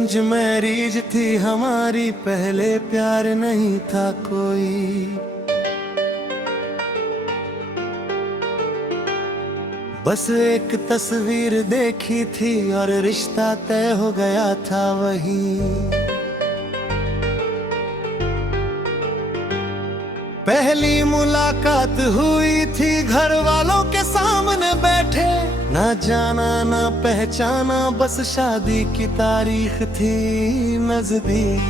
Arrange marriage थी हमारी, पहले प्यार नहीं था कोई। बस एक तस्वीर देखी थी और रिश्ता तय हो गया था वहीं। पहली मुलाकात हुई थी घर वालों के सामने बैठे, ना जाना ना पहचाना, बस शादी की तारीख थी नजदीक।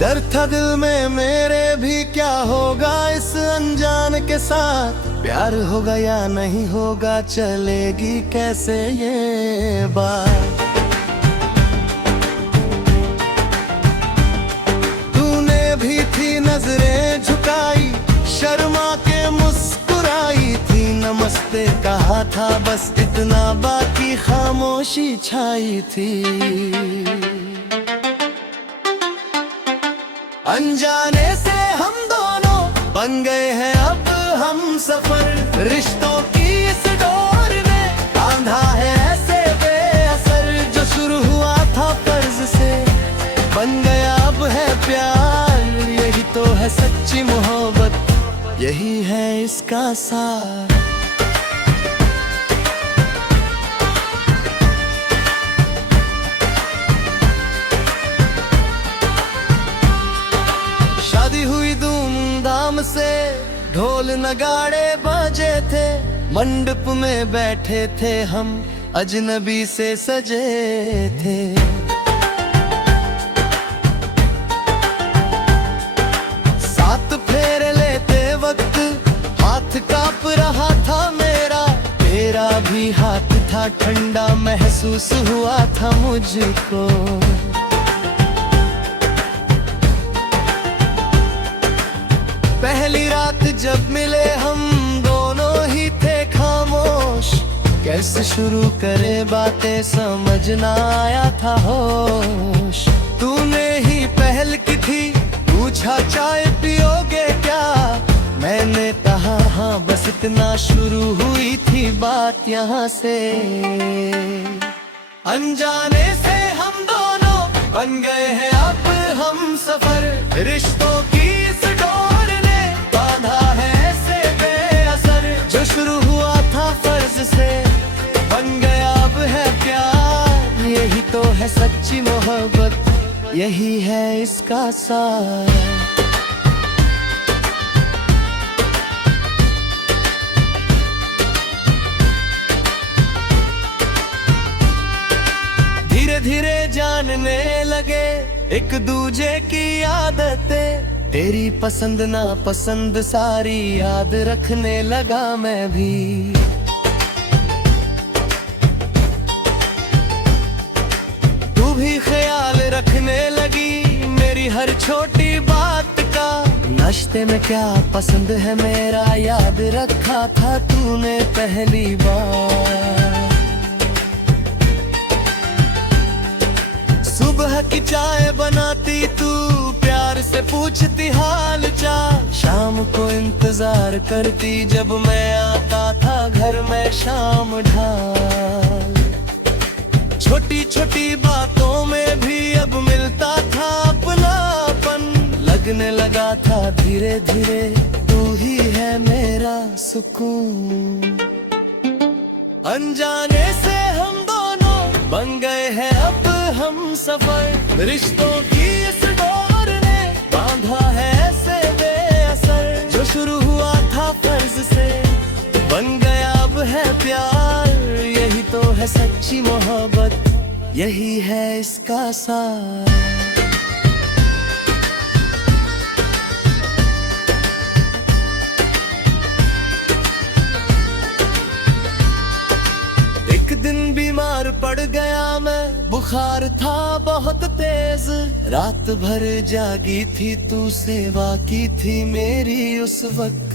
डर था दिल में मेरे भी, क्या होगा इस अनजान के साथ, प्यार होगा या नहीं होगा, चलेगी कैसे ये बात। तूने भी थी नजरें झुकाई, शर्मा के मुस्कुराई थी, नमस्ते कहा था बस इतना, बाकी खामोशी छाई थी। अनजाने से हम दोनों बन गए हैं अब हम सफर, रिश्तों की इस डोर ने बांधा है ऐसे बेअसर। जो शुरू हुआ था फर्ज से बन गया अब है प्यार, यही तो है सच्ची मोहब्बत, यही है इसका सार। शादी हुई धूमधाम से, ढोल नगाड़े बजे थे, मंडप में बैठे थे हम, अजनबी से सजे थे। सात फेरे लेते वक्त हाथ कांप रहा था मेरा, तेरा भी हाथ था ठंडा, महसूस हुआ था मुझको। पहली रात जब मिले हम दोनों ही थे खामोश, कैसे शुरू करे बातें समझ ना आया था होश। तूने ही पहल की थी, पूछा चाय पियोगे क्या, मैंने कहा हाँ, बस इतना, शुरू हुई थी बात यहाँ से। अनजाने से हम दोनों बन गए हैं अब हम सफर, रिश्तों की इस डोर ने बांधा है ऐसे बेअसर। जो शुरू हुआ था फर्ज से बन गया अब है प्यार, यही तो है सच्ची मोहब्बत, यही है इसका सार। धीरे धीरे जानने लगे एक दूजे की आदतें, तेरी पसंद ना पसंद सारी याद रखने लगा मैं भी। तू भी ख्याल रखने लगी मेरी हर छोटी बात का, नाश्ते में क्या पसंद है मेरा याद रखा था तूने पहली बार। सुबह की चाय बनाती तू, प्यार से पूछती हाल चाल, शाम को इंतजार करती जब मैं आता था घर में शाम ढाल। छोटी छोटी बातों में भी अब मिलता था अपनापन, लगने लगा था धीरे धीरे तू ही है मेरा सुकून। अनजाने से हम दोनों बन गए हैं अब हम सफर, रिश्तों की इस डोर ने बांधा है ऐसे बेअसर। जो शुरू हुआ था फर्ज से बन गया अब है प्यार, यही तो है सच्ची मोहब्बत, यही है इसका सार। एक दिन बीमार पड़ गया मैं, बुखार था बहुत तेज, रात भर जागी थी तू, सेवा की थी मेरी उस वक्त।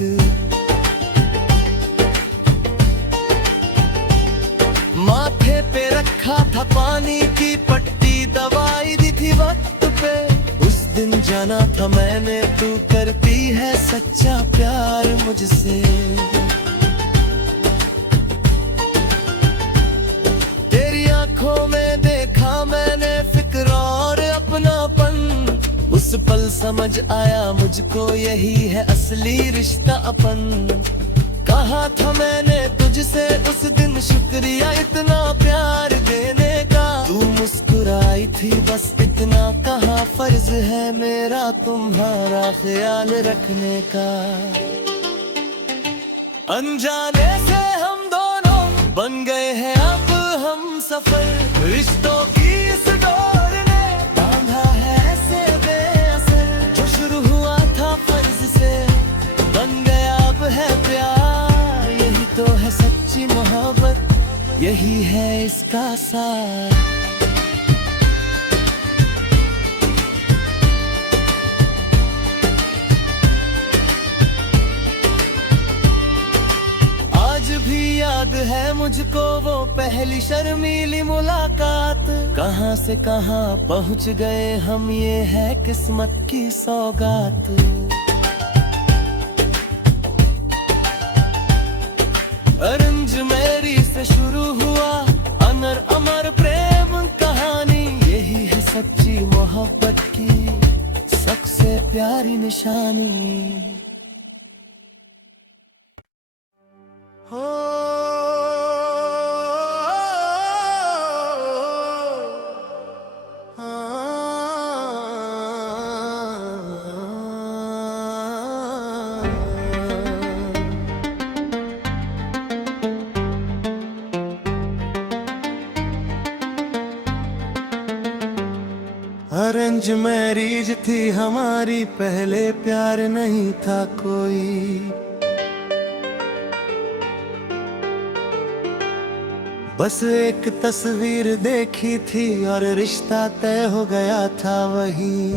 माथे पे रखा था पानी की पट्टी, दवाई दी थी वक्त पे, उस दिन जाना था मैंने, तू करती है सच्चा प्यार मुझसे। तेरी आंखों में देखा मैंने फिक्र और अपनापन, उस पल समझ आया मुझको यही है असली रिश्ता अपन। कहा था मैंने तुझसे उस दिन शुक्रिया इतना प्यार देने का, तू मुस्कुराई थी बस इतना कहा, फर्ज है मेरा तुम्हारा ख्याल रखने का। अनजाने से हम दोनों बन गए हैं अब हम सफर, रिश्तों की इस डोर ने बांधा है ऐसे बेअसर। जो शुरू हुआ था फर्ज से बन गया अब है प्यार, यही तो है सच्ची मोहब्बत, यही है इसका सार। आज भी याद है मुझको वो पहली शर्मीली मुलाकात, कहां से कहां पहुंच गए हम, ये है किस्मत की सौगात। अरेंज मैरिज से शुरू हुआ अमर अमर प्रेम कहानी, यही है सच्ची मोहब्बत की सबसे प्यारी निशानी। हो अरेंज मैरिज थी हमारी, पहले प्यार नहीं था कोई, बस एक तस्वीर देखी थी और रिश्ता तय हो गया था वही।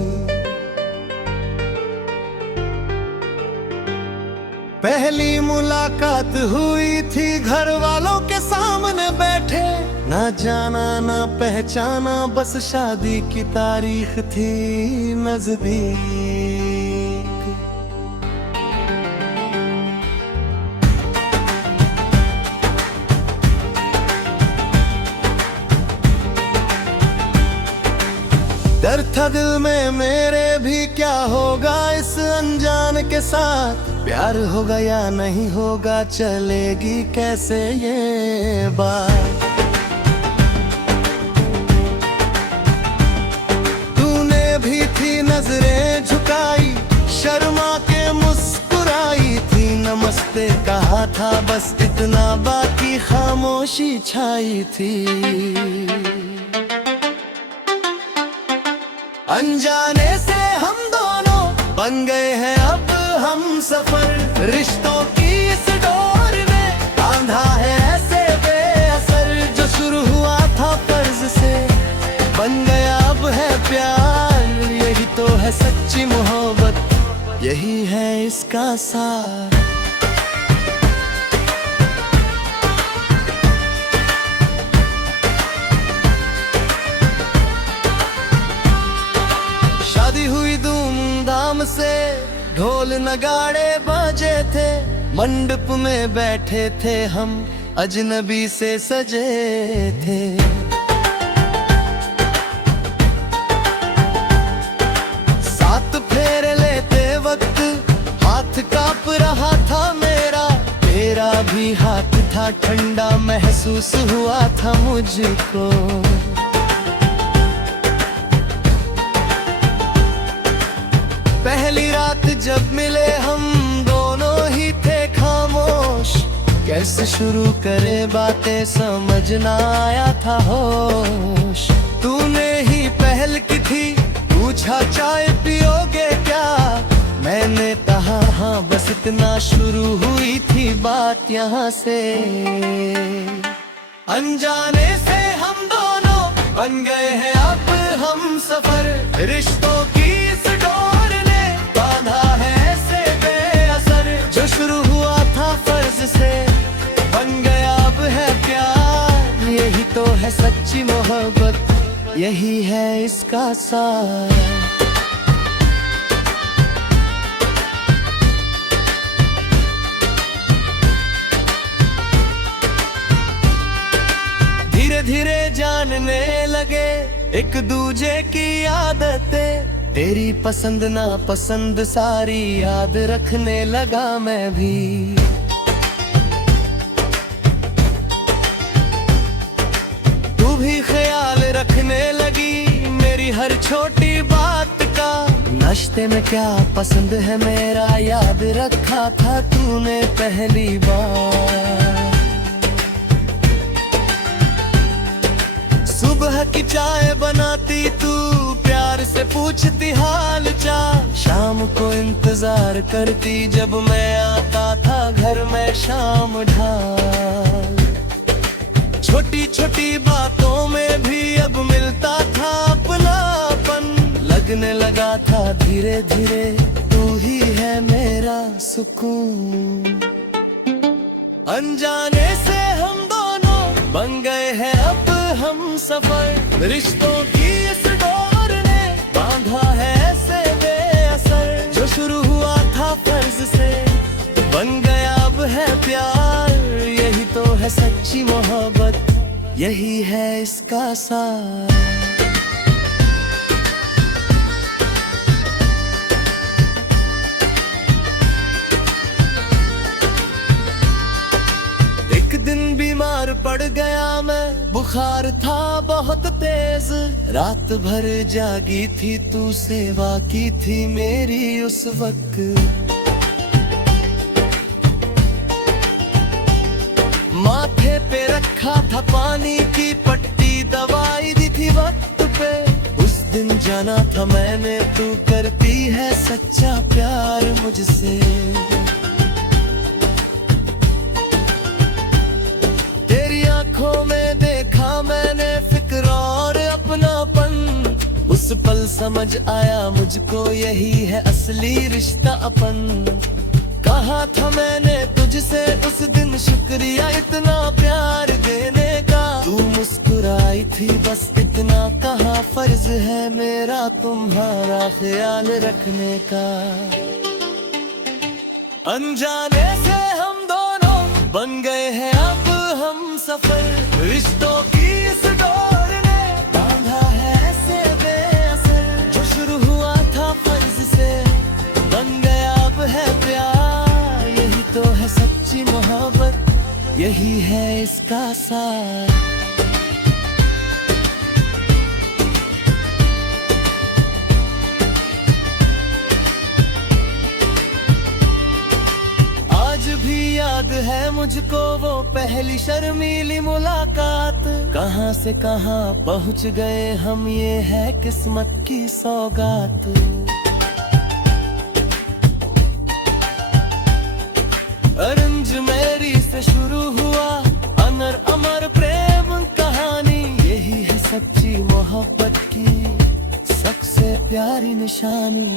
पहली मुलाकात हुई थी घर वालों के सामने बैठे, ना जाना ना पहचाना, बस शादी की तारीख थी नजदीक। डर था दिल में मेरे भी क्या होगा इस अनजान के साथ, प्यार होगा या नहीं होगा, चलेगी कैसे ये बात। तूने भी थी नजरें झुकाई, शर्मा के मुस्कुराई थी, नमस्ते कहा था बस इतना, बाकी खामोशी छाई थी। अनजाने से हम दोनों बन गए हैं अब हम सफर, रिश्तों की इस डोर ने बांधा है ऐसे बेअसर। जो शुरू हुआ था फर्ज से बन गया अब है प्यार, यही तो है सच्ची मोहब्बत, यही है इसका सार। शादी हुई धूमधाम से, ढोल नगाड़े बजे थे, मंडप में बैठे थे हम, अजनबी से सजे थे। सात फेरे लेते वक्त हाथ कांप रहा था मेरा, तेरा भी हाथ था ठंडा, महसूस हुआ था मुझको। पहली रात जब मिले हम दोनों ही थे खामोश, कैसे शुरू करे बातें समझ ना आया था होश। तूने ही पहल की थी, पूछा चाय पियोगे क्या, मैंने कहा हाँ बस इतना, शुरू हुई थी बात यहाँ से। अनजाने से हम दोनों बन गए हैं अब हम सफर, रिश्तों की इस डोर ने बांधा है ऐसे बेअसर। जो शुरू हुआ था फर्ज से बन गया अब है प्यार, यही तो है सच्ची मोहब्बत, यही है इसका सार। धीरे धीरे जानने लगे एक दूजे की आदतें। तेरी पसंद ना पसंद सारी याद रखने लगा मैं भी। तू भी ख्याल रखने लगी मेरी हर छोटी बात का। नाश्ते में क्या पसंद है मेरा याद रखा था तूने पहली बार। सुबह की चाय बनाती तू प्यार से पूछती हाल चाल। शाम को इंतजार करती जब मैं आता था घर में शाम ढाल। छोटी छोटी बातों में भी अब मिलता था अपनापन। लगने लगा था धीरे धीरे तू ही है मेरा सुकून। अनजाने से हम दोनों बन गए हैं अब हम सफर। रिश्तों की इस डोर ने बांधा है ऐसे बेअसर। जो शुरू हुआ था फर्ज से बन गया अब है प्यार। यही तो है सच्ची मोहब्बत, यही है इसका सार। एक दिन बीमार पड़ गया मैं, बुखार था बहुत तेज। रात भर जागी थी तू सेवा की थी मेरी उस वक्त। माथे पे रखा था पानी की पट्टी, दवाई दी थी वक्त पे। उस दिन जाना था मैंने तू करती है सच्चा प्यार मुझसे। तेरी आंखों में देखा मैंने फिक्र और अपनापन। उस पल समझ आया मुझको यही है असली रिश्ता अपन। कहा था मैंने तुझसे उस दिन शुक्रिया इतना प्यार देने का। तू मुस्कुराई थी बस इतना कहा, फर्ज है मेरा तुम्हारा ख्याल रखने का। अनजाने से हम दोनों बन गए हैं अब हम सफर। रिश्तों की इस डोर ने बांधा है ऐसे बेअसर। जो शुरू हुआ था फर्ज से बन गया अब है प्यार। यही तो है सच्ची मोहब्बत, यही है इसका सार। आज भी याद है मुझको वो पहली शर्मीली मुलाकात। कहां से कहां पहुंच गए हम, ये है किस्मत की सौगात। अरंज मेरी से शुरू हुआ अमर अमर प्रेम कहानी। यही है सच्ची मोहब्बत की सबसे प्यारी निशानी।